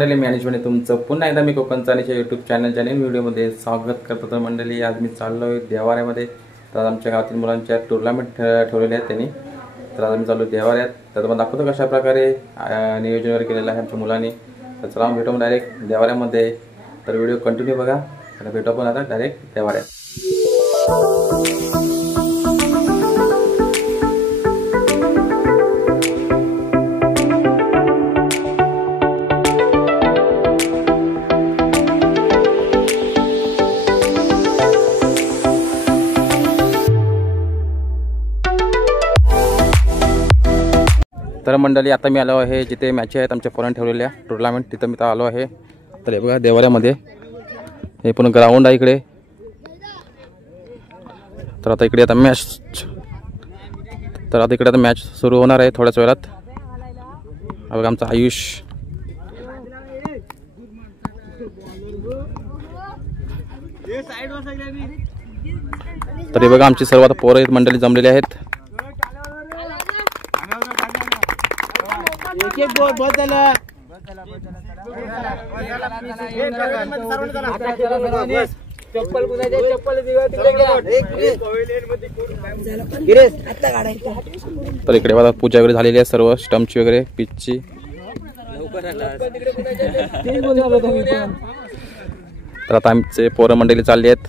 मंडळी, मॅनेजमेंट तुमचं पुन्हा एकदा मी कोकणचानीच्या यूट्यूब चॅनलच्या नवीन व्हिडिओमध्ये स्वागत करतो. तर मंडळी, आज मी चाललो आहे देवाऱ्यामध्ये. तर आमच्या गावातील मुलांच्या टुर्नामेंट ठेवलेले आहेत त्यांनी. तर आज मी चाललो देवाऱ्यात. तर तुम्हाला दाखवतो कशा प्रकारे नियोजन वगैरे केलेलं आहे आमच्या मुलांनी. तर चला भेटू डायरेक्ट देवाऱ्यामध्ये. तर व्हिडिओ कंटिन्यू बघा. तर भेटू पण आता डायरेक्ट देवाऱ्यात. तर मंडळी, आता मी आलो आहे जिथे मॅच आहेत आमच्या पोरांनी ठेवलेल्या टुर्नामेंट, तिथं मी आलो आहे. तर हे बघा देवाऱ्यामध्ये, हे पण ग्राउंड आहे इकडे. तर आता इकडे मॅच सुरू होणार आहे थोड्याच वेळात. बघा आमचा आयुष. तर हे बघा आमची सर्व आता पोरं मंडळी जमलेली आहेत. तर इकडे बघा पूजा वगैरे झालेली आहे, सर्व स्टंपची वगैरे पिचची. तर आता आमचे पोरं मंडळी चालली आहेत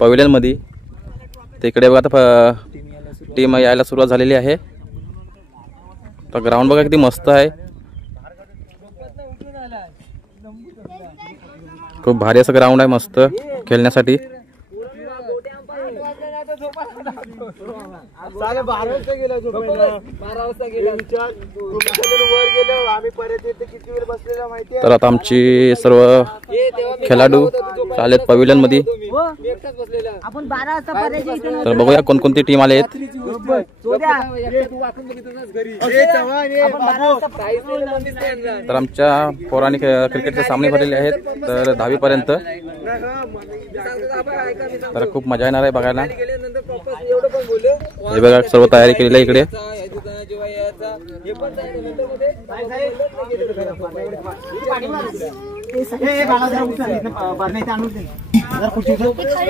पवेलियन मध्ये. तर इकडे बघा आता टीम यायला सुरुवात झालेली आहे. तर ग्राउंड बघा किती मस्त आहे, खूप भारी असं ग्राउंड आहे, मस्त खेळण्यासाठी. तर आता आमची सर्व खेळाडू आलेत पवेलियन मध्ये. तर बघूया कोणकोणती टीम आले आहेत. तर आमच्या पोरांनी क्रिकेटचे सामने भरलेले आहेत तर 10वी पर्यंत. तर खूप मजा येणार आहे बघायला. हे बघा सर्व तयारी केलेली आहे इकडे.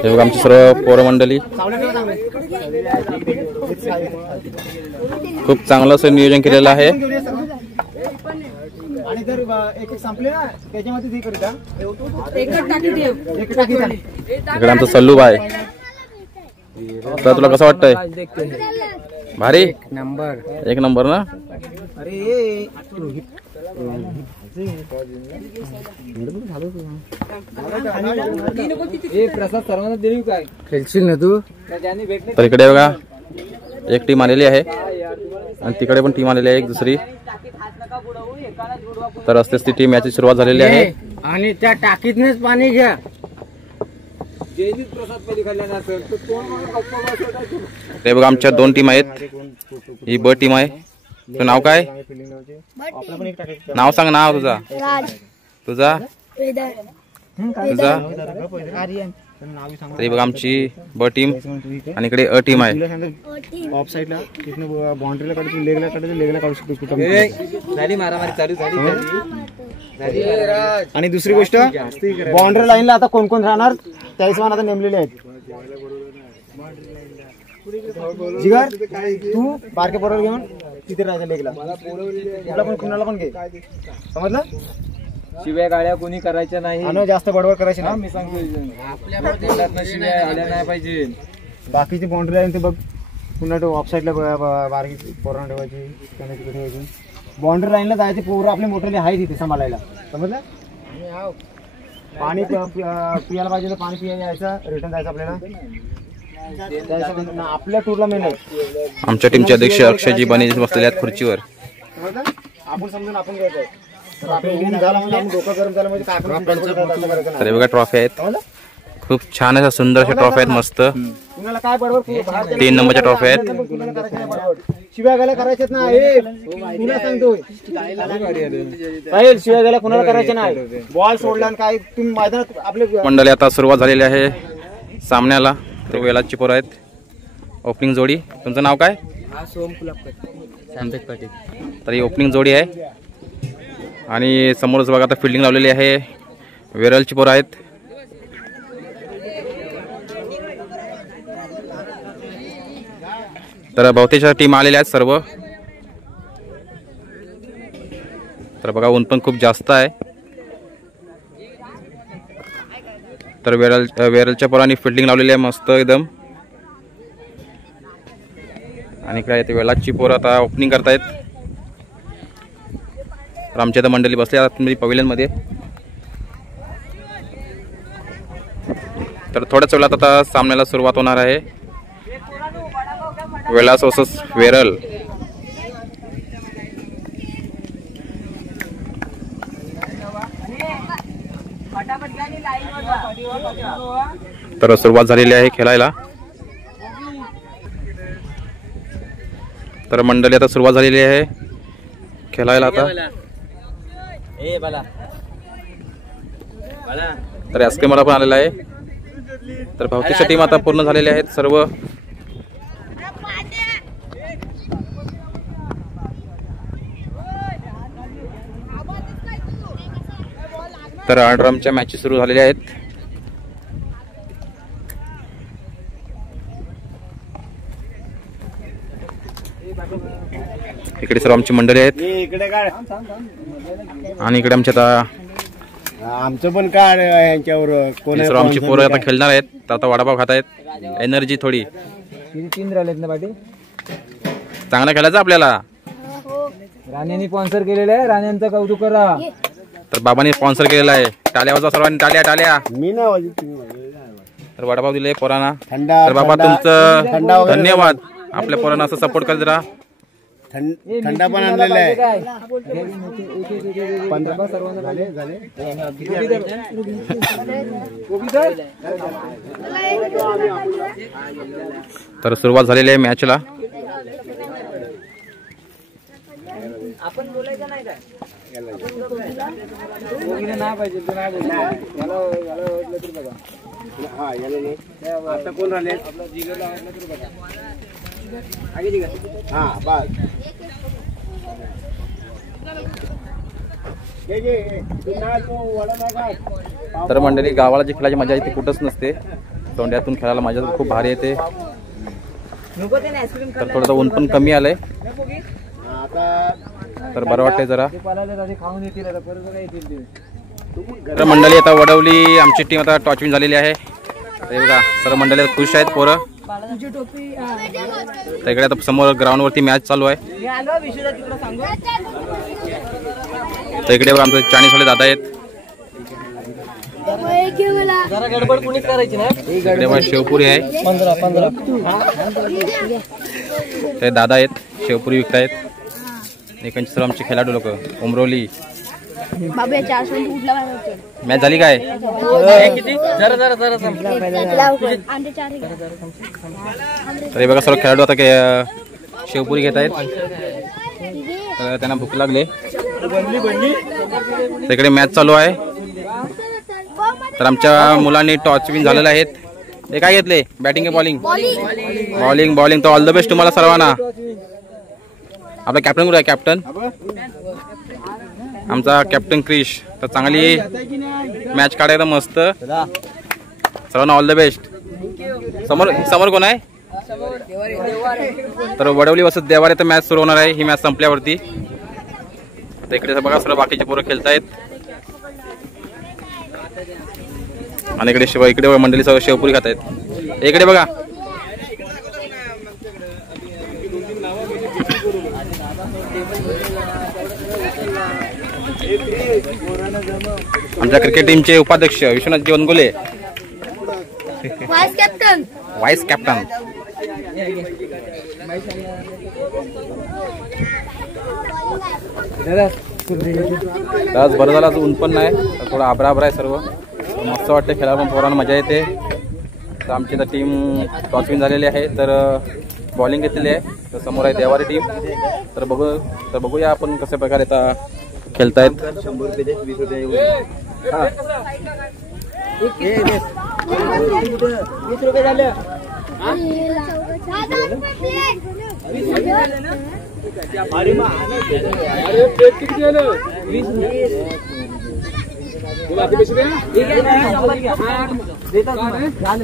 हे बघा आमची सर्व पोरं मंडळी. खूप चांगलं असं नियोजन केलेलं आहे. इकडे आमचं सल्लू भाई. तर तुला कसं वाटतंय? भारी, एक नंबर ना. खेळशील ना तू? तर इकडे बघा एक टीम आलेली आहे आणि तिकडे पण टीम आलेली आहे एक दुसरी. तर असतेच ती टीम याची सुरुवात झालेली आहे. आणि त्या टाकीतनेच पाणी घ्या. ते बघा आमच्या 2 टीम आहेत. ही ब टीम आहे. तुझं नाव काय? नाव सांग, नाव तुझा. तुझा तरी बघा आमची ब टीम आणि इकडे अ टीम आहे. ऑफ साइडला तिथनं बाउंड्रीला काढतो, लेगला काढतो, लेगला काढू शकतो. आणि दुसरी गोष्ट, बाउंड्री लाईनला आता कोण कोण राहणार त्या हिशोबाने आता नेमलेले आहेत. जिगर, तू बारके बरोबर घेऊन तिथे राहायचं लेगला. कुठला पण कुणाला पण घे, समजलं? शिव्या गाड्या कोणी करायच्या नाही आणि जास्त बडबड करायची ना. मी सांगतो आपल्या शिव्या आल्या नाही पाहिजे. बाकीची बाउंड्री लाईन ते बघ, पुन्हा ऑफ साईडला बारकी पोरांना ठेवायची, तिकडे ठेवायची. बाउंड्री लाईनला जायचे पोरं आपले मोठे आहे तिथे सांभाळायला, समजलं? पाणी पियाला पाहिजे तर पाणी पिया यायचं, रिटर्न जायचं आपल्याला. आपल्या टूरला मेन आहे. आमच्या टीमचे अध्यक्ष अक्षयजी बने बसलेले आहेत खुर्चीवर. आपण समजून आपण घ्यायचं. डोकं गरम झालं म्हणजे काय. तर बघा ट्रॉफी आहेत, खूप छान अशा सुंदर अशा ट्रॉफी आहेत, मस्त. कुणाला काय बरोबर 3 नंबरच्या ट्रॉफी आहेत. शिव्या गायला करायच्यात ना, तुला सांगतोय शिव्या गायला कुणाला करायचे नाही. बॉल सोडला काय तुम्ही मैदानात आपले. मंडळी आता सुरुवात झालेली आहे सामन्याला. तर वेलाची पोरं आहेत, ओपनिंग जोडी. तुमचं नाव काय? सोम कुलकर्णी, तर ही ओपनिंग जोडी आहे. आणि समोरच बघा आता फिल्डिंग लावलेली आहे. वेरलची पोरं आहेत. तर बहुतेकच्या टीम आलेल्या आहेत सर्व. तर बघा ऊन पण खूप जास्त आहे. तर वेरलच्या पोरांनी फिल्डिंग लावलेली आहे मस्त एकदम. आणि काय ते वेलाची पोरं आता ओपनिंग करतायत. तर आमच्या इथं मंडळी बसले आहात पवेलियन मध्ये. तर थोड्याच वेळात आता सामन्याला सुरुवात होणार आहे. वेलास वर्सेस वेरल. तर सुरुवात झालेली आहे खेळायला. तर मंडळी आता सुरुवात झालेली आहे खेळायला आता. तर एसके मला पण आलेला आहे. तर बहुतेकच्या टीम आता पूर्ण झालेल्या आहेत सर्व. तर अंडरआर्मच्या मॅचेस सुरू झालेल्या आहेत. इकडे सर्व आमची मंडळी आहेत. आणि इकडे आमच्या आमचं पण काढ यांच्यावर कोण सर्व आमची पोरं आता खेळणार आहेत. तर आता वडापाव खात आहेत. एनर्जी थोडी 3 राहिलेत ना पाठी. चांगला खेळायचं आपल्याला. राण्यांनी स्पॉन्सर केलेलं आहे. राण्यांचं कौतुक करा. तर बाबांनी स्पॉन्सर केलेला आहे. टाळ्या वाजवा सर्वांनी. टाळ्या टाळ्या. मी ना तर वडापाव दिले पोरांना. थंडा. तर बाबा तुमचं धन्यवाद. आपल्या पोरांना असं सपोर्ट करत राहा. थंडा पण आणलेला आहे. तर सुरुवात झालेली आहे मॅचला. आपण बोलायचं नाही काय. आता कोण राहिले. हा बस. तर मंडळी गावाला जी खेळायची मजा येते कुठंच नसते. तोंड्यातून खेळायला मजा खूप भारी येते. तर थोडंसं ऊन पण कमी आलंय. तर बरं वाटतंय जरा. तर मंडळी आता वडवली आमची टीम आता टॉच विन झालेली आहे. तर बघा सर्व मंडळी खुश आहेत पोरं. तर इकडे आता समोर ग्राउंड वरती मॅच चालू आहे. तर इकडे बघा आमचे चायनीजवाले दादा आहेत. गडबड कुणीच करायची नाही. इकडे बघा शेवपुरी आहे. 15 ते दादा आहेत शेवपुरी विकतायत. एकांची सर्व आमचे खेळाडू लोक. उमरोली मॅच झाली काय. तर हे बघा सर्व खेळाडू आता शेवपुरी घेत आहेत. तर त्यांना भूक लागले. तिकडे मॅच चालू आहे. तर आमच्या मुलांनी टॉच विन झालेले आहेत. हे काय घेतले. बॅटिंग आहे बॉलिंग. बॉलिंग. तर ऑल द बेस्ट तुम्हाला सर्वांना. आपला कॅप्टन कुठे आहे. कॅप्टन आमचा कॅप्टन क्रिश. तर चांगली मॅच काढायला मस्त. सर्वांना ऑल द बेस्ट. समोर कोण आहे. तर वडवली वर्सेस देवारे तर मॅच सुरू होणार आहे ही मॅच संपल्यावरती. तर इकडे बघा सर्व बाकीचे पोरं खेळतायत. आणि इकडे मंडळी सर्व शेवपुरी खात आहेत. इकडे बघा आमच्या क्रिकेट टीमचे उपाध्यक्ष विश्वनाथ जीवनगोले. Vice captain. आज बरं झालं. आज ऊन पण नाही. थोडा आबरा आहे सर्व. मस्त वाटते खेळायला पण पोरांना मजा येते. तर आमची तर टीम टॉस विन झालेली आहे. तर बॉलिंग घेतलेली आहे. तर समोर आहे देवारी टीम. तर बघूया आपण कशा प्रकारे आता खेळतायत. 100 रुपये दे. 20 रुपये. 20 रुपये झाले.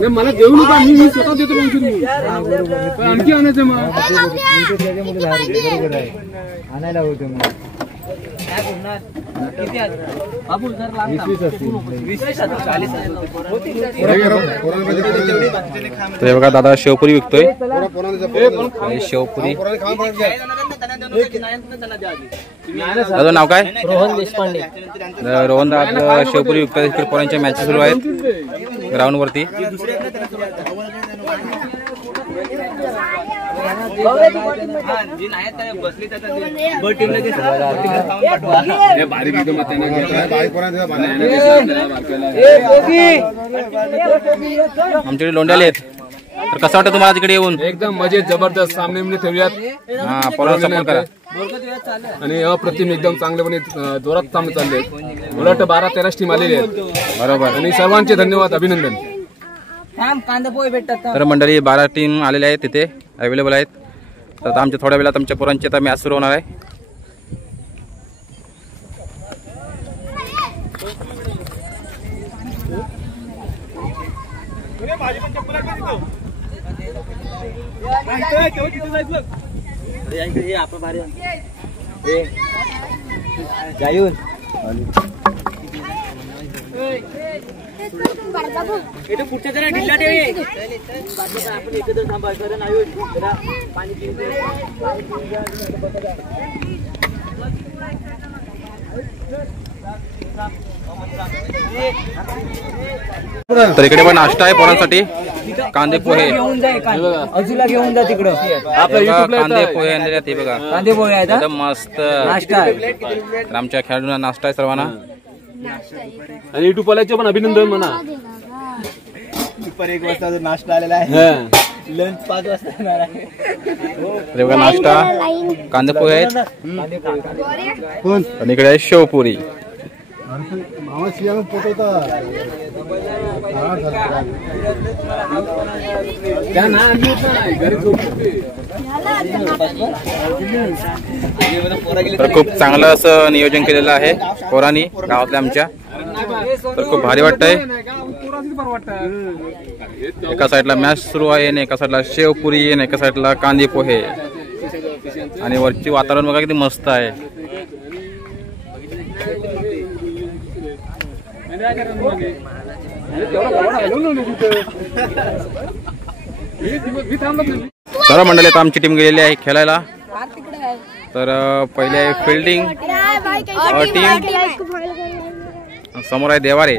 मला देऊ नका, मी स्वतः देतो 200 आणखी आणायचं मग बरोबर आहे, आणायला होते मग तर बघा दादा शेवपुरी विकतोय, शेवपुरी. दादा नाव काय? रोहन देशपांडे. रोहन दादा शेवपुरी विकतोय. इकडे पोरांच्या मॅचेस सुरू आहेत ग्राउंड वरती. आमच्याकडे लोंढ्याले आहेत. तर कसं वाटतं तुम्हाला तिकडे येऊन? एकदम मजेत, जबरदस्त. सामने ठेवूयात, पोरांना सपोर्ट करा. आणि अप्रतिम एकदम चांगलेपणे जोरात सामने चालले. उलट 12-13 टीम आलेली आहेत. बरोबर. आणि सर्वांचे धन्यवाद, अभिनंदन. तर मंडळी 12 टीम आलेल्या आहेत, तिथे अवेलेबल आहेत. तर आता आमच्या थोड्या वेळात आमच्या पोरांची आता मॅच सुरू होणार आहे. तर इकडे पण नाश्ता आहे पोरांसाठी, कांदे पोहे. अजूला घेऊन जा तिकडं. कांदे पोहे आणलेले आहेत, हे बघा कांदे पोहे आहेत, एकदम मस्त नाश्ता आहे. तर आमच्या खेळाडूंना नाश्ता आहे सर्वांना. आणि युट्यूबवाल्याचे पण अभिनंदन म्हणा. दुपारी 1 वाजता नाश्ता आलेला आहे, लंच 5 वाजता येणार आहे. तर बघा नाश्ता, कांदे पोहे आहेत आणि इकडे आहे शेवपुरी. तर खूप चांगलं असं नियोजन केलेलं आहे पोरांनी गावातल्या आमच्या. तर खूप भारी वाटतंय. एका साईडला मॅच सुरू आहे आणि एका साईडला शेवपुरी आणि एका साईडला कांदे पोहे. आणि वरची वातावरण बघा किती मस्त आहे. सर्व मंडळी आता आमची टीम गेलेली आहे खेळायला. तर पहिले आहे फिल्डिंग टीम, समोर आहे देवारे.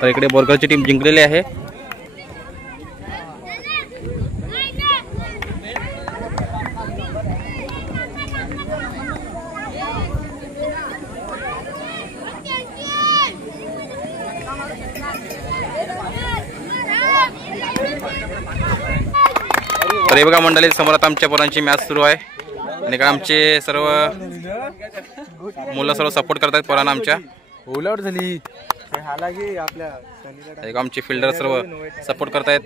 तर इकडे बोरगरची टीम जिंकलेली आहे. तर हे बघा मंडळी, समोर आता आमच्या पोरांची मॅच सुरू आहे आणि का आमचे सर्व मुलं सर्व सपोर्ट करतात पोरांना आमच्या. ओलावर झाली आमचे फिल्डर सर्व सपोर्ट करतायत.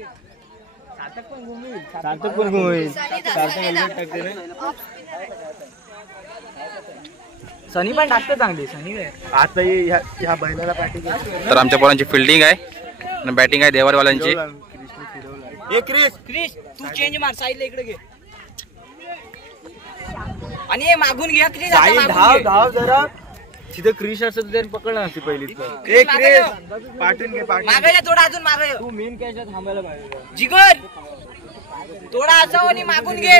सनी पण टाकतो चांगली. सनी आता ह्या बैलाला पाठी. तर आमच्या पोरांची फिल्डिंग आहे आणि बॅटिंग आहे देवारवाल्यांची. क्रिश तू चेंज मार, साईडला इकडे घे आणि हे मागून घ्या. क्रिश धाव जरा. तिथे क्रिश असं तर पकडलं नसते पहिली. पाठून घे, मागे थोडा अजून मागे. तू मेन कॅच थांबायला पाहिजे. जिगर थोडा असाव आणि मागून घे.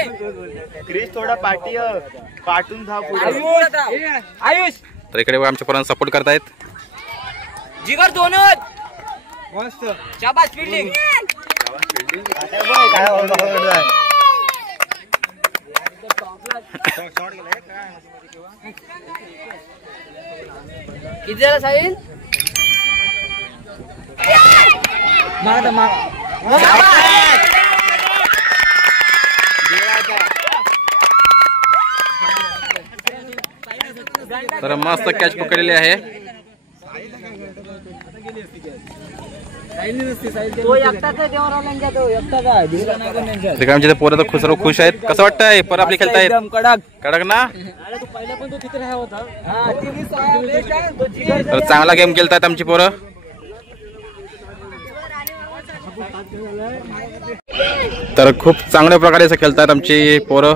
क्रिश थोडा पाठी पाठून धाव. आयुष तर इकडे आमच्या पोरांना सपोर्ट करतायत. जिगर दोनच मस्त. शाबास फिल्डिंग. किती झाला साहिल? तर मस्त कॅच पकडलेली आहे. तो एकटाच आहे देवरावल्यांच्या, तो एकटाच आहे, दुसरा नाही कोण त्यांच्यात. तर आमचे पोरं तर सर्व खुश आहेत. कसं वाटतंय पर आपली खेळतायत? एकदम कडक. कडक ना? अरे तू पहिला पण तो तिथे राहा होता. हा, तिन्ही सहा बेस्ट आहे, तो जिगर. तर चांगला गेम खेळतायत आमची पोरं. तर खूप चांगल्या प्रकारे असं खेळतात आमची पोरं.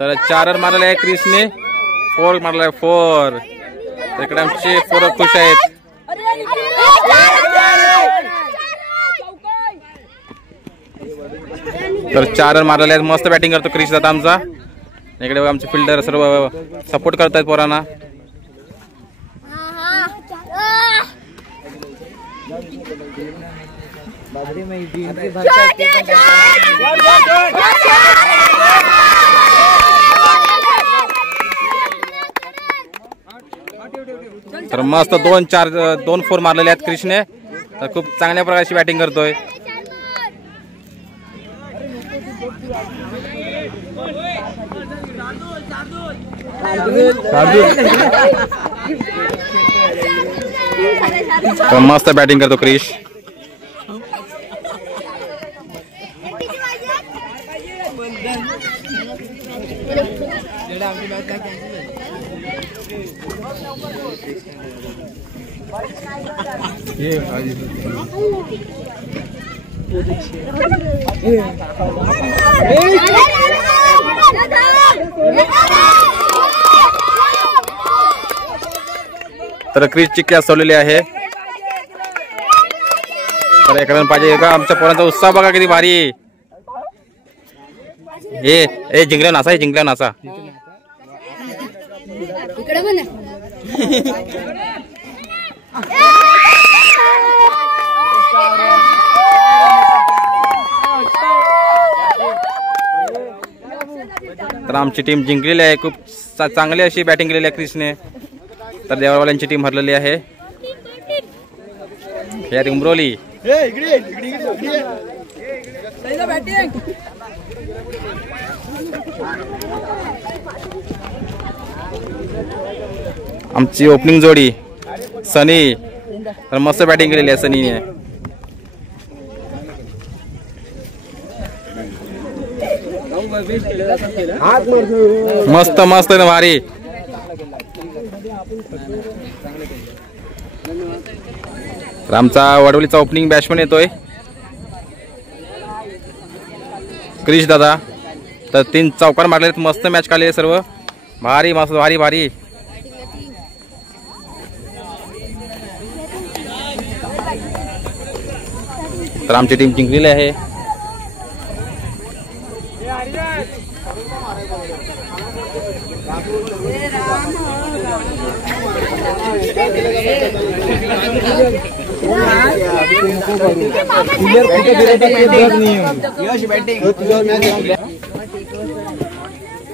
तर 4 रन मारले आहे क्रिसने, 4 मारलाय 4. इकडे आमचे पोरं खुश आहेत. तर 4 रन मारलेले आहेत. मस्त बॅटिंग करतो क्रिस दादा आमचा. इकडे बघा आमचे फिल्डर सर्व सपोर्ट करतायत पोरांना. तर मस्त 2 4 मारलेले आहेत क्रिसने. तर खूप चांगल्या प्रकारची बॅटिंग करतोय. तर मस्त बॅटिंग करतो क्रिश. तर क्रिसची कॅच सोडलेली आहे. तर एक रन पाहिजे का? आमच्या पोरांचा उत्साह बघा किती भारी. ए जिंकल्या नासा आहे, जिंकल्या नासा. तर आमची टीम जिंकलेली आहे. खूप चांगली अशी बॅटिंग केलेली आहे क्रिसने. तर देवरवाल्यांची टीम हरलेली आहे. यार उमरोली आमची ओपनिंग जोडी सनी. तर मस्त बॅटिंग केलेली आहे सनीने. मस्त मस्त ना भारी. तर आमचा वडवलीचा ओपनिंग बॅट्समन येतोय क्रिश दादा. तर 3 चौकार मारले. मस्त मॅच काढले सर्व. भारी मस्त भारी भारी. तर आमची टीम जिंकलेली आहे.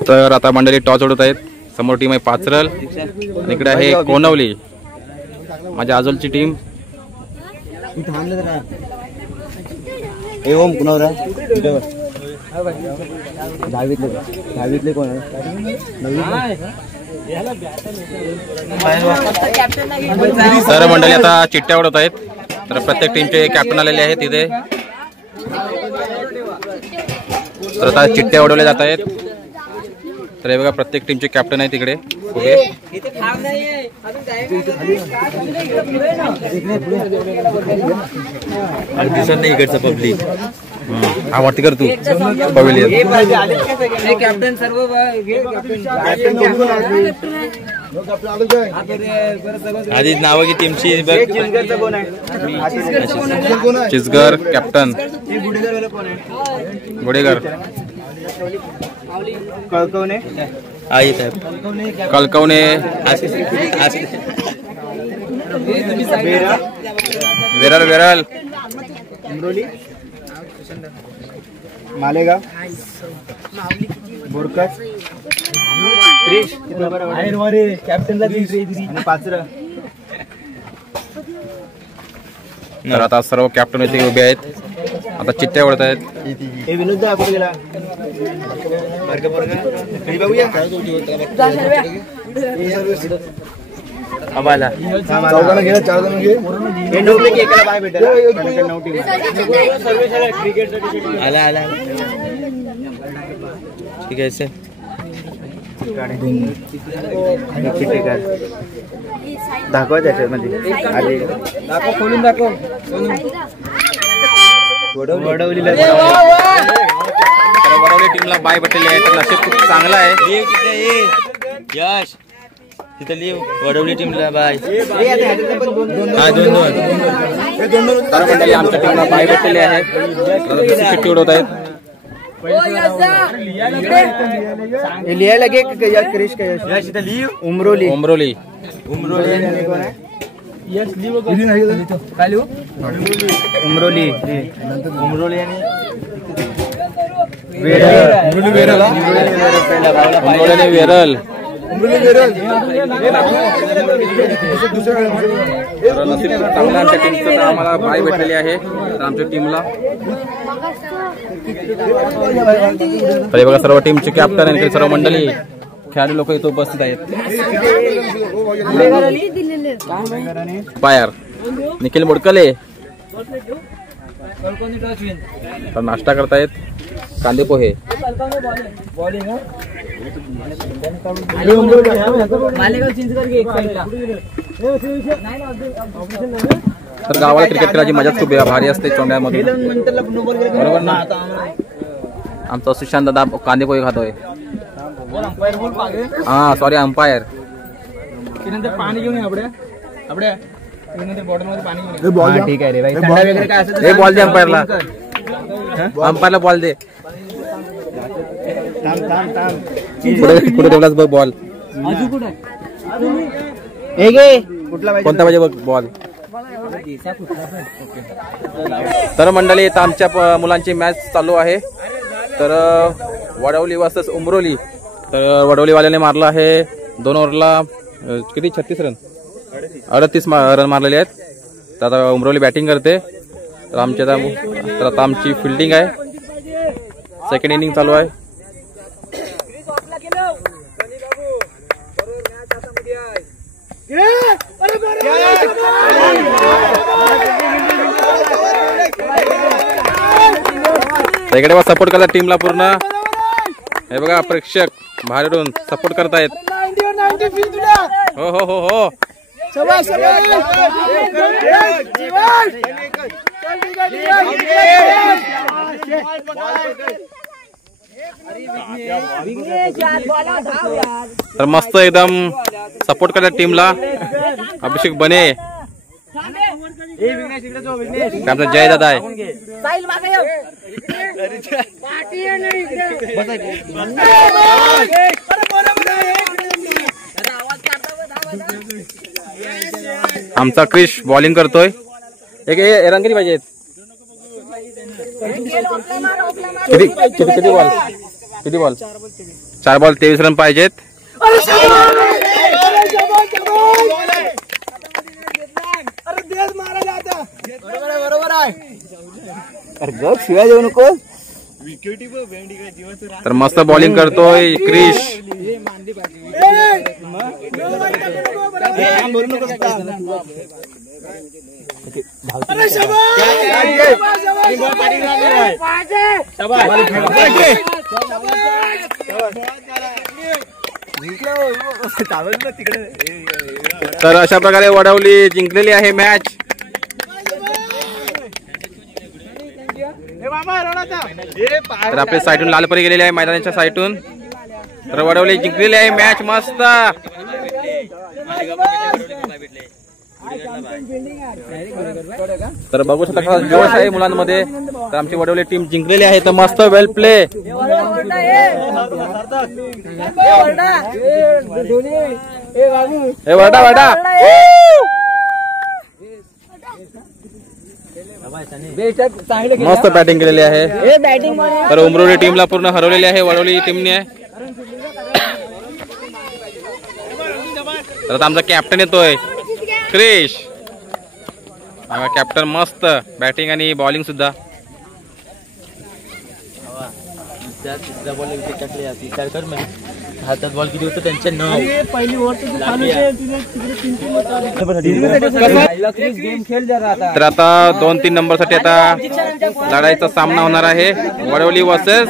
तर आता मंडळी टॉस उडवत आहेत. समोर टीम आहे पाचरल. इकडे आहे कोणवली, माझ्या आजोलची टीम. ओम कुणावर दहावीतले कोण तर मंडळी आता चिठ्ठ्या उडवत आहेत. तर प्रत्येक टीमचे कॅप्टन आलेले आहेत तिथे. तर आता चिठ्ठ्या उडवल्या जात आहेत. तर हे बघा प्रत्येक टीमचे कॅप्टन आहे तिकडे उभे. दिसत नाही इकडचं पब्लिक. आवडती कर तू पवेलियन. कॅप्टन सर्व आधी नाव की टीमची चिचगर कॅप्टन गुडेगर कळकवणे आई साहेब कळकवणे वेरल वेरल मालेगाव बोरकट कॅप्टनला पाचरं. तर आता सर्व कॅप्टन इथे उभे आहेत. आता चिट्ट्या उडत आहेत. हे विनोद दा कुठे गेला? आम्हाला चौघांना घे, 4 जण घे. हे नऊपैकी एकाला बाय भेटेल. 9 टीम आला आला ठीक आहे सर. दाखवा त्याच्यामध्ये आले. दाखव, खोलून दाखव. वडवलीला वडवली टीमला बाय भेटलेली आहे. तर नशीब खूप चांगलं आहे. यश तिथं लिव वडवली टीमला बाय. तर मंडळी आमच्या टीमला बाय भेटलेली आहे. चिठ्ठी उडवत आहेत. लिहायला घे क्रिश का यश. यश तिथं लिव उमरोली उमरोली उमरोली आणि उमरोली आणि वेरल. तर नशीब खूप चांगलं आमच्या टीमचं. तर आम्हाला बाय भेटलेली आहे. तर आमच्या टीमला तर हे बघा सर्व टीमचे कॅप्टन आणि सर्व मंडळी खेळाडू लोक इथे उपस्थित आहेत. पायर निखिल मोडकले तर नाश्ता करतायत. कांदे पोहे. तर गावाला क्रिकेट खेळायची मजाच खूप भारी असते चोंड्यामध्ये. बरोबर ना. आमचा सुशांत दादा कांदे पोहे खातोय. हा सॉरी अंपायर. पाणी घेऊन आपल्या बॉटल मध्ये पाणी बॉल ठीक आहे रे भाई. थंडा वगैरे काय असेल हे बॉल दे अंपायरला. अंपायरला बॉल दे. कुठे ठेवलास बघ बॉल. कुठला कोणता पाहिजे बघ बॉल. तर मंडळी इथं आमच्या मुलांची मॅच चालू आहे. तर वडवली वर्सेस उमरोली. तर वडवलीवाल्याने मारला आहे 2 ओव्हरला किती 36 रन 38 रन मारलेले आहेत. तर आता उमरोली बॅटिंग करते. तर आता आमची फिल्डिंग आहे. सेकंड इनिंग चालू आहे. इकडे बघा सपोर्ट करतात टीमला पूर्ण. हे बघा प्रेक्षक बाहेरून सपोर्ट करतायत. हो हो हो हो. तर मस्त एकदम सपोर्ट करतात टीमला. अभिषेक बने आमचा जय दादा आहे. आमचा क्रिश बॉलिंग करतोय. एक रन किती पाहिजेत. किती बॉल 4 बॉल 23 रन पाहिजेत. शिवाय देऊ नको. तर मस्त बॉलिंग करतोय क्रिश. तर अशा प्रकारे वडवली जिंकलेली आहे मॅच. तर आपल्या साईडून लालपरी गेलेली आहे मैदानाच्या साईडून. तर वडवली जिंकलेली आहे मॅच. मस्त. तर बघू शकता कसा जोश आहे मुलांमध्ये. तर आमची वडवली टीम जिंकलेली आहे. तर मस्त वेल प्ले. वरडा वरडा. मस्त बॅटिंग केलेली आहे. तर उमरोली टीमला पूर्ण हरवलेली आहे वडवली टीमने. तर आता आमचा कॅप्टन येतोय क्रिश. कॅप्टन मस्त बॅटिंग आणि बॉलिंग सुद्धा. त्या तिसऱ्या बॉल विकेट टाकली विचार कर म्हणजे हातात बॉल किती होतं त्यांच्या 9 पहिली ओव्हर तर चालू आहे तिकडे 3 गेम खेळ जरा आता. तर आता 2-3 नंबरसाठी आता लढाईचा सामना होणार आहे वडवली वर्सेस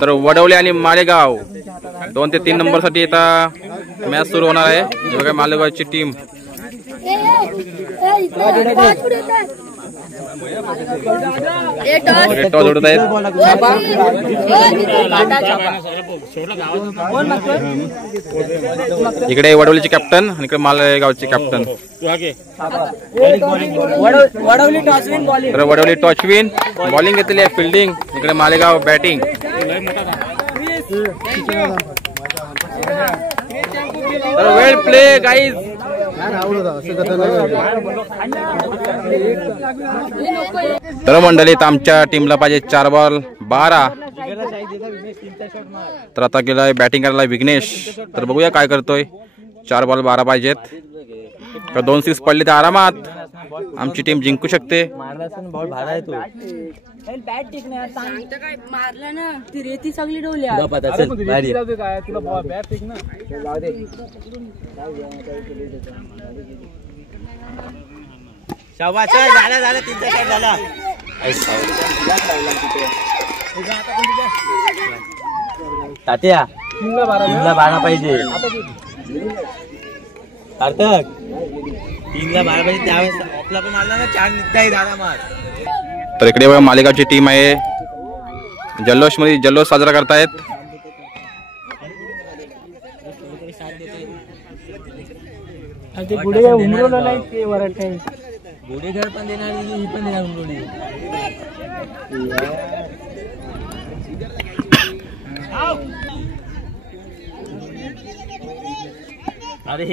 तर वडवली आणि मालेगाव 2 ते 3 नंबरसाठी आता मॅच सुरू होणार आहे. हे बघा मालेगावची टीम टॉस उडत आहेत. इकडे वडवलीचे कॅप्टन आणि इकडे मालेगावचे कॅप्टन. वडवली टॉसविन बॉलिंग. तर वडवली टॉसविन बॉलिंग घेतलेली आहे. फिल्डिंग इकडे मालेगाव बॅटिंग. तर वेल प्ले गाईज. तर मंडळीत आमच्या टीमला पाहिजे 4 बॉल 12. तर आता गेलाय बॅटिंग करायला विघ्नेश. तर बघूया काय करतोय. 4 बॉल 12 पाहिजेत. तर 2 6 पडले तर आरामात आमची टीम जिंकू शकते. बॉल भारा आहे तो बॅट टिकणार काय मारलं ना ती रेती सगळी डोली शाबास झाला झाला 3चा शॉट झाला. तात्या 3ला 12 पाहिजे. सार्थक 3ला 12 पाहिजे. त्यावेळेस आपला पण मारला ना 4 निघताय दादा मार. तर इकडे बघा मालेगावची टीम आहे. जल्लोष मध्ये जल्लोष साजरा करतायत. ते पुढे उमरवलं नाही ते वरट आहे. गुडेघर पण देणार ही पण देणार उमरोडी. अरे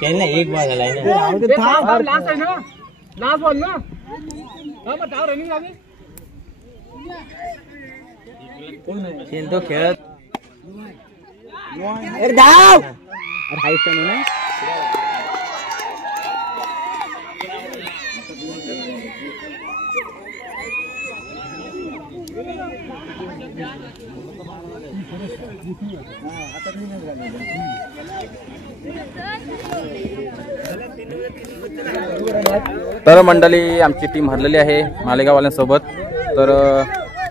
खेळ ना 1 बॉल झालाय ना. लास्ट आहे ना लास्ट बॉल ना रनिंग लागली. खेळ तो खेळत धाव अरे हाईस्ट ना. तर मंडळी आमची टीम हरलेली आहे मालेगाववाल्यांसोबत. तर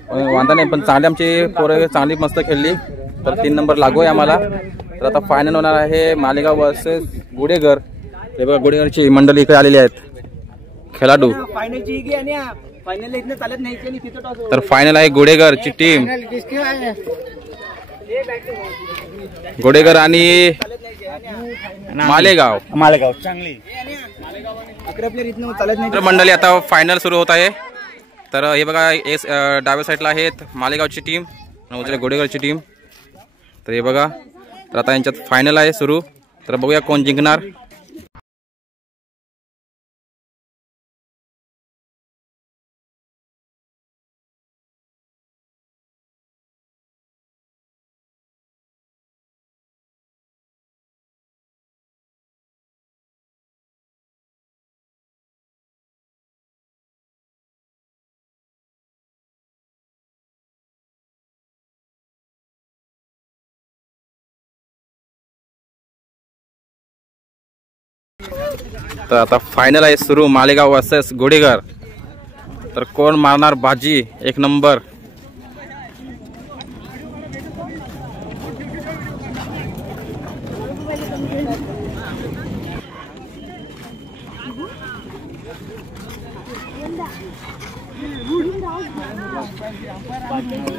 वांधा नाही पण चांगली आमची पोरं चांगली मस्त खेळली. तर 3 नंबर लागू आहे आम्हाला. तर आता फायनल होणार आहे मालेगाव वर्सेस गुडेघर. हे बघा गुडेघरची मंडळी इकडे आलेली आहेत खेळाडू. फायनलची ही आणि फायनल इथनं चालत नाही आणि तिथं टॉस. तर फायनल आहे गुडेघरची टीम. गुडेघर आणि मालेगाव. मालेगाव चांगली. 11 प्लेयर इथनं चालत नाही. तर मंडळी आता फायनल सुरू होत आहे. तर हे बघा डाव्या साईडला आहेत मालेगावची टीम आणि उजव्या गुडेघरची टीम. तर हे बघा तर आता यांच्यात फायनल आहे सुरू. तर बघूया कोण जिंकणार. तर आता फायनल आहे सुरू मालेगाव वर्सेस गुडेघर. तर कोण मारणार बाजी 1 नंबर.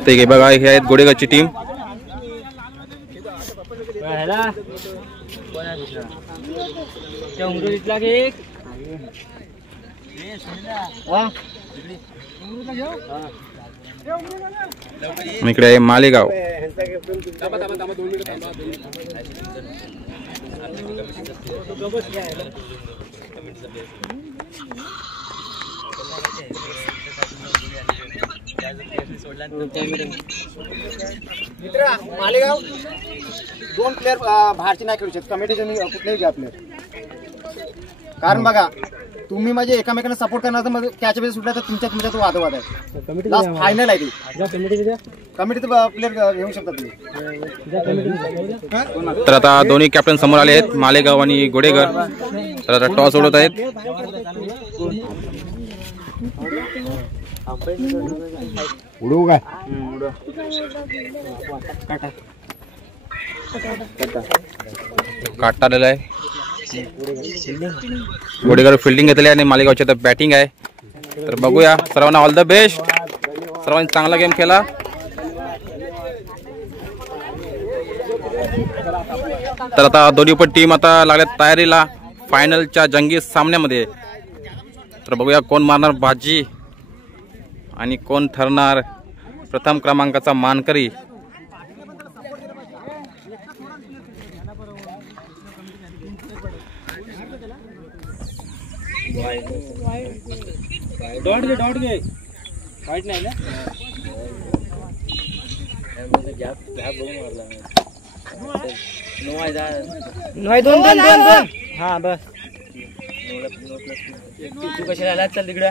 ते बघा हे आहेत गुडेघरची टीम. इकडे आहे मालेगाव. मित्र मालेगाव 2 प्लेअर बाहेरचे नाही खेळू शकत, कमिटीचे कुठलेही घ्या प्लेअर. कारण बघा तुम्ही म्हणजे एकमेकांना सपोर्ट करणार तर मग त्याच्या वेळेस सुटला तर तुमच्यात वादवाद आहे. लास्ट फायनल आहे ती कमिटीचे प्लेअर घेऊ शकता तुम्ही. तर आता दोन्ही कॅप्टन समोर आले आहेत, मालेगाव आणि गोडेगर. तर आता टॉस उडवत आहेत. उडवू काय काट आलेला आहे. गोडेगर फिल्डिंग घेतली आणि मालेगावची आता बॅटिंग आहे. तर बघूया. सर्वांना ऑल द बेस्ट. सर्वांनी चांगला गेम खेळला. तर आता दोन्ही पण टीम आता लागल्यात तयारीला फायनलच्या जंगी सामन्यामध्ये. तर बघूया कोण मारणार बाजी आणि कोण ठरणार प्रथम क्रमांकाचा मानकरी. डॉट घे वाईट नाही ना. दोन हा बस. तू कशाला आला? चल तिकडे.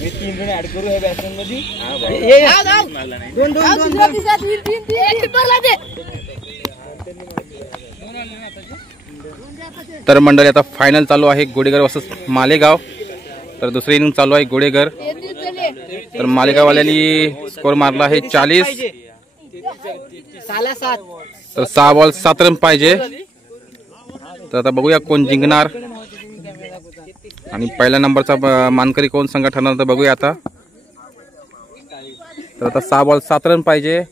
मी 3 जण ऍड करू या बॅट्समॅन मध्ये. दोन तर मंडळी आता फायनल चालू आहे गोडेगर वर्सेस मालेगाव. तर दुसरी इनिंग चालू आहे गोडेगर. तर मालेगाववाल्यांनी स्कोर मारला आहे 40. तर 6 बॉल 7 रन पाहिजे. तर आता बघूया कोण जिंकणार आणि पहिल्या नंबरचा मानकरी कोण संघ ठरणार तर बघूया आता. तर आता 6 बॉल 7 रन पाहिजे.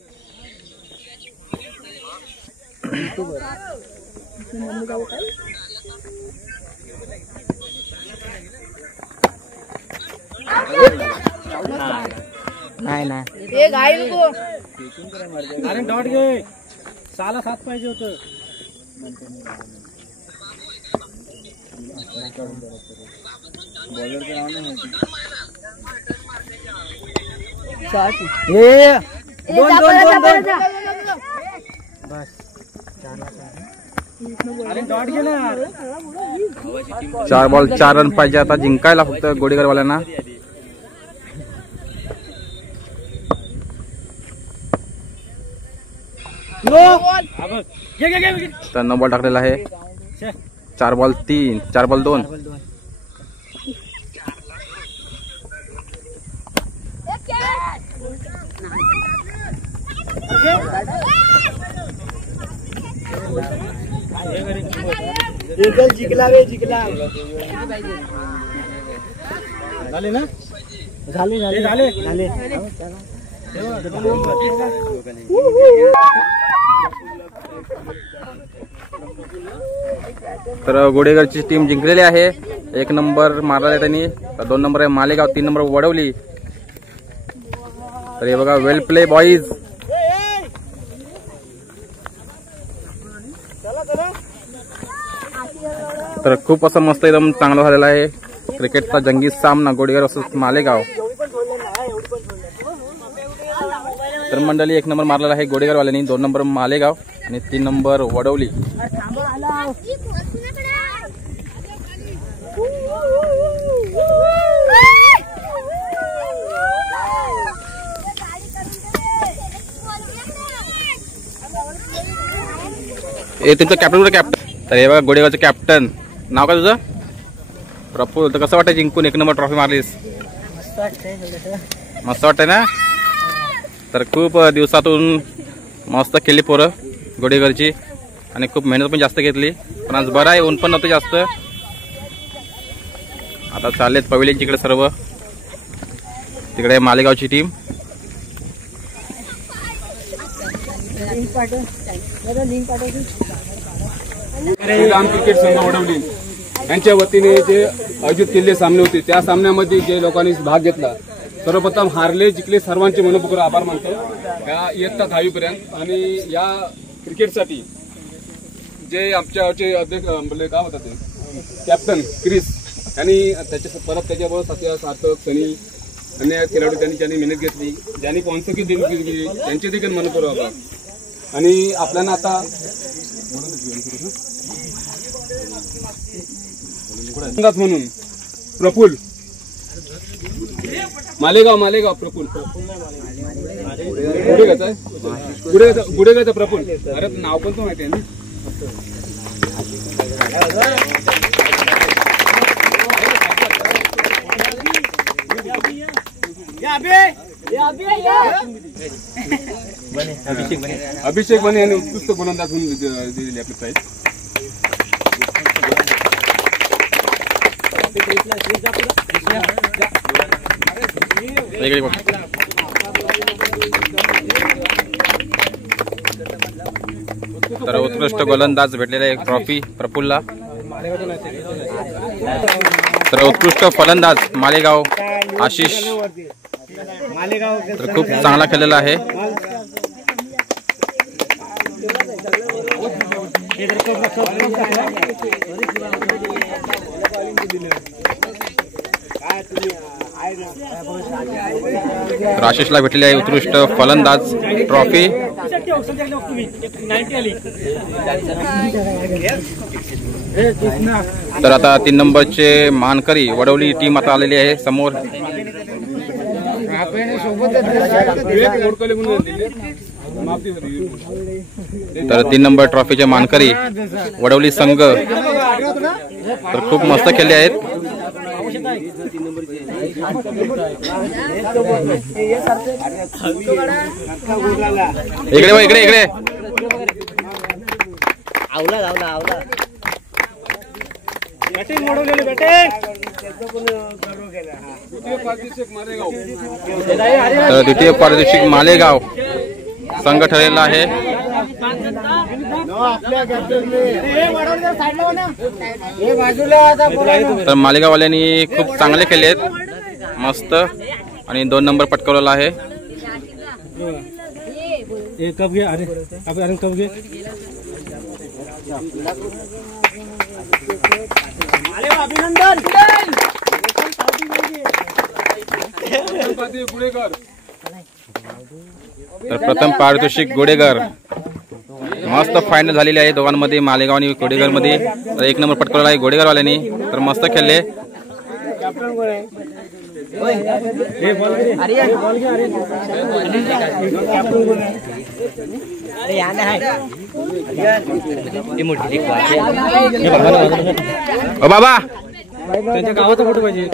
नाही अरे डॉट घे. 6ला 7 पाहिजे होतं. अरे डॉट घे ना. 4 बॉल 4 रन पाहिजे आता जिंकायला फक्त गोडेगरवाल्यांना. तर 9 बॉल टाकलेला आहे. 4 बॉल 3, 4 बॉल 2. जिंकला रे जिंकला. झाले ना. झाले. तर गोडेगरची टीम जिंकलेली आहे. 1 नंबर मारला आहे त्यांनी. 2 नंबर आहे मालेगाव, 3 नंबर वडवली. तर हे बघा वेल प्ले बॉईज. तर खूप असं मस्त एकदम चांगला झालेला आहे क्रिकेटचा जंगी सामना गोडेगर वर्सेस मालेगाव. तर मंडळी 1 नंबर मारलेला आहे गोडेगरवाल्यांनी, 2 नंबर मालेगाव आणि 3 नंबर वडवली. हे तुमचं कॅप्टन कुठे कॅप्टन? तर हे बघा गोडेगावचं कॅप्टन. नाव काय तुझं? प्रफुल्ल. तर कसं वाटतं जिंकून 1 नंबर ट्रॉफी मारलीस? मस्त वाटतंय ना. तर खूप दिवसातून मस्त खेळली पोरं गोडेगरची आणि खूप मेहनत पण जास्त घेतली. पण आज बरं आहे, ऊन पण नव्हतं जास्त. आता चाललेत पवेलियनची इकडे सर्व. तिकडे मालेगावची टीम. श्रीराम क्रिकेट संघ वडवली यांच्या वतीने जे आयोजित केलेले सामने होते त्या सामन्यामध्ये जे लोकांनी भाग घेतला सर्वप्रथम हारले जिंकले सर्वांचे मनपूर्वक आभार मानतो या इयत्ता 10वीपर्यंत. आणि या क्रिकेटसाठी जे आमचे अध्यक्ष काय होतात ते कॅप्टन क्रिस यांनी परत त्याच्याबरोबर सार्थक सनी अन्य खेळाडू त्यांनी मेहनत घेतली, ज्यांनी स्पॉन्सरकी दिली त्यांचे देखील मनपूर्वक आभार. आणि आपल्याला आता म्हणून प्रफुल मालेगाव प्रफुल गुडेगावचा प्रफुल. अरे नाव पण तो माहिती आहे ना. अभिषेक बने यांनी उत्कृष्ट गोलंदाज म्हणून दिलेली आपली प्राईज. तर उत्कृष्ट गोलंदाज भेटलेला एक ट्रॉफी प्रफुल्लला. तर उत्कृष्ट फलंदाज मालेगाव आशिष तर खूप चांगला खेळलेला आहे. तर आशिषला भेटलेली आहे उत्कृष्ट फलंदाज ट्रॉफी. तर आता 3 नंबरचे मानकरी वडवली टीम आता आलेली आहे समोर. तर 3 नंबर ट्रॉफीचे मानकरी वडवली संघ तर खूप मस्त खेळले आहेत. इकडे इकडे तर द्वितीय पारितोषिक मालेगाव संघ ठरलेला आहे. तर मालेगाववाल्यांनी खूप चांगले खेळले आहेत, मस्त आणि 2 नंबर पटकावलेला आहे. तर प्रथम पारितोषिक गुडेगर. मस्त फायनल झालेली आहे दोघांमध्ये, मालेगाव आणि गुडेगर मध्ये. तर 1 नंबर पटकावला आहे गुडेगरवाल्यांनी, तर मस्त खेळले. बाबा त्यांच्या गावाचा फोटो पाहिजे.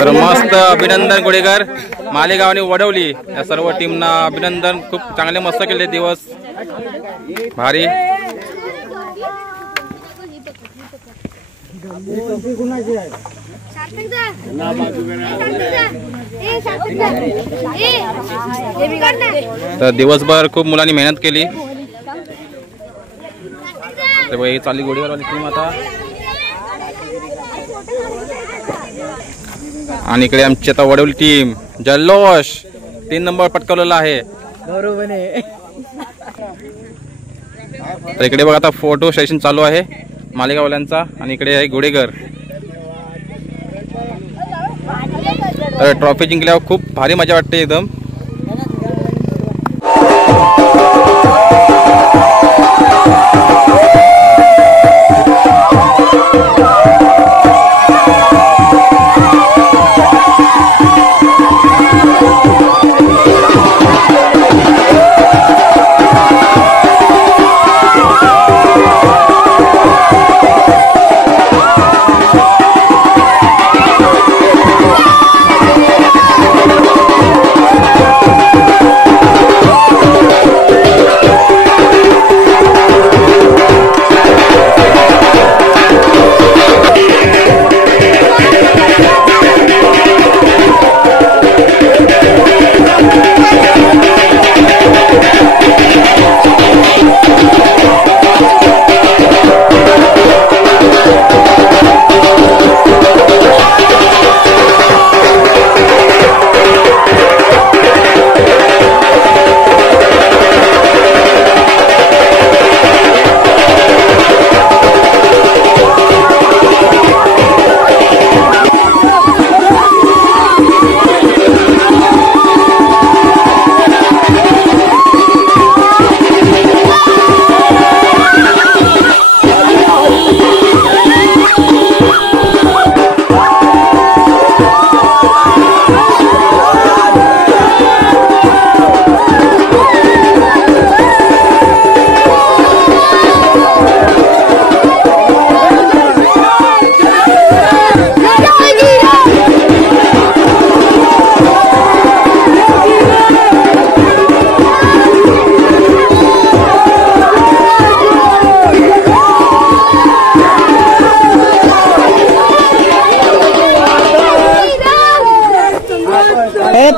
तर मस्त अभिनंदन गुडेगर, मालेगाव आणि वडवली या सर्व टीमना अभिनंदन. खूप चांगले मस्त केले दिवस, भारी. तर दिवसभर खूप मुलांनी मेहनत केली. तर चालली गोडीवरवाली टीम आता, आणि इकडे आमची आता वडवली टीम जल्लोष 3 नंबर पटकावलेला आहे. तर इकडे बघा आता फोटो सेशन चालू आहे मालेगाववाल्यांचा, आणि इकडे आहे गुडेगर. तर ट्रॉफी जिंकल्यावर खूप भारी मजा वाटते एकदम.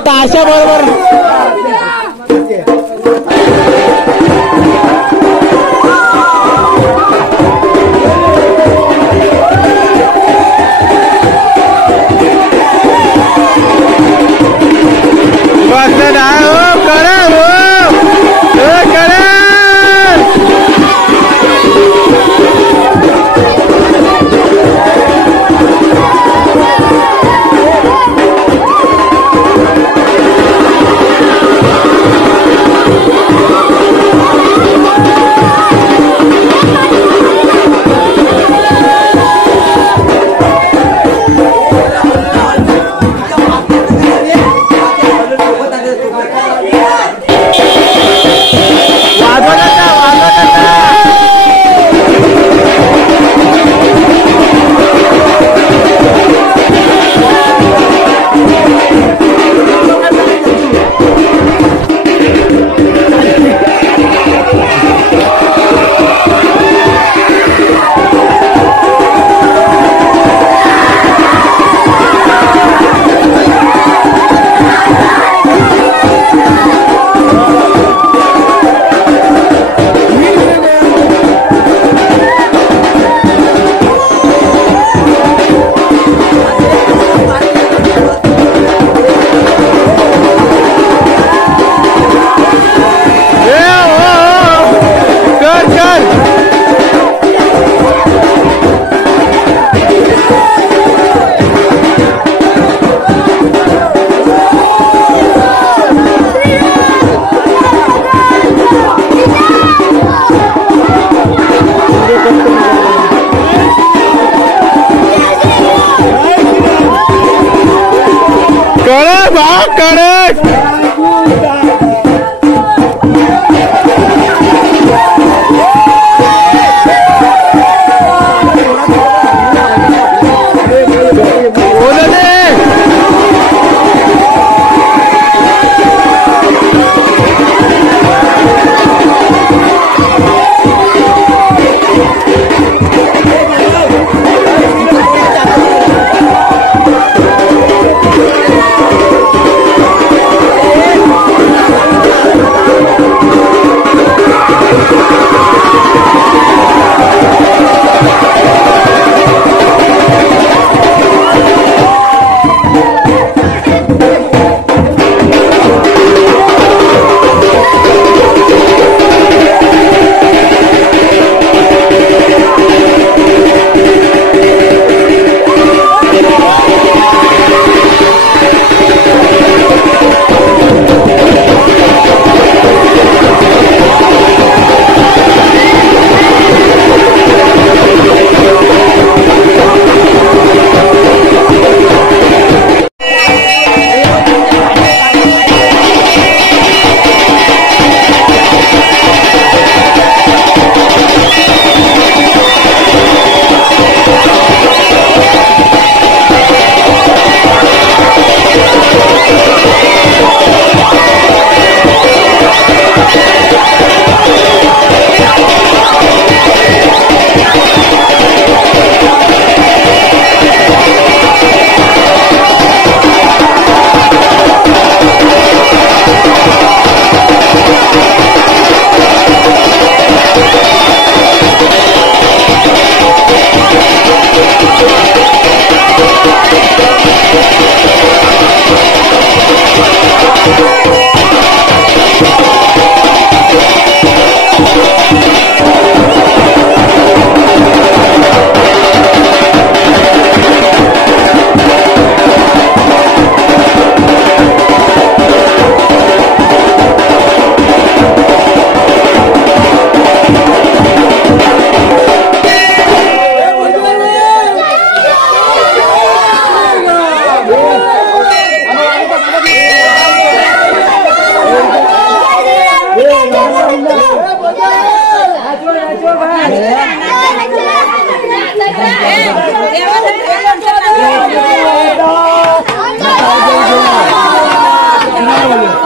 ताशा बरोबर देवा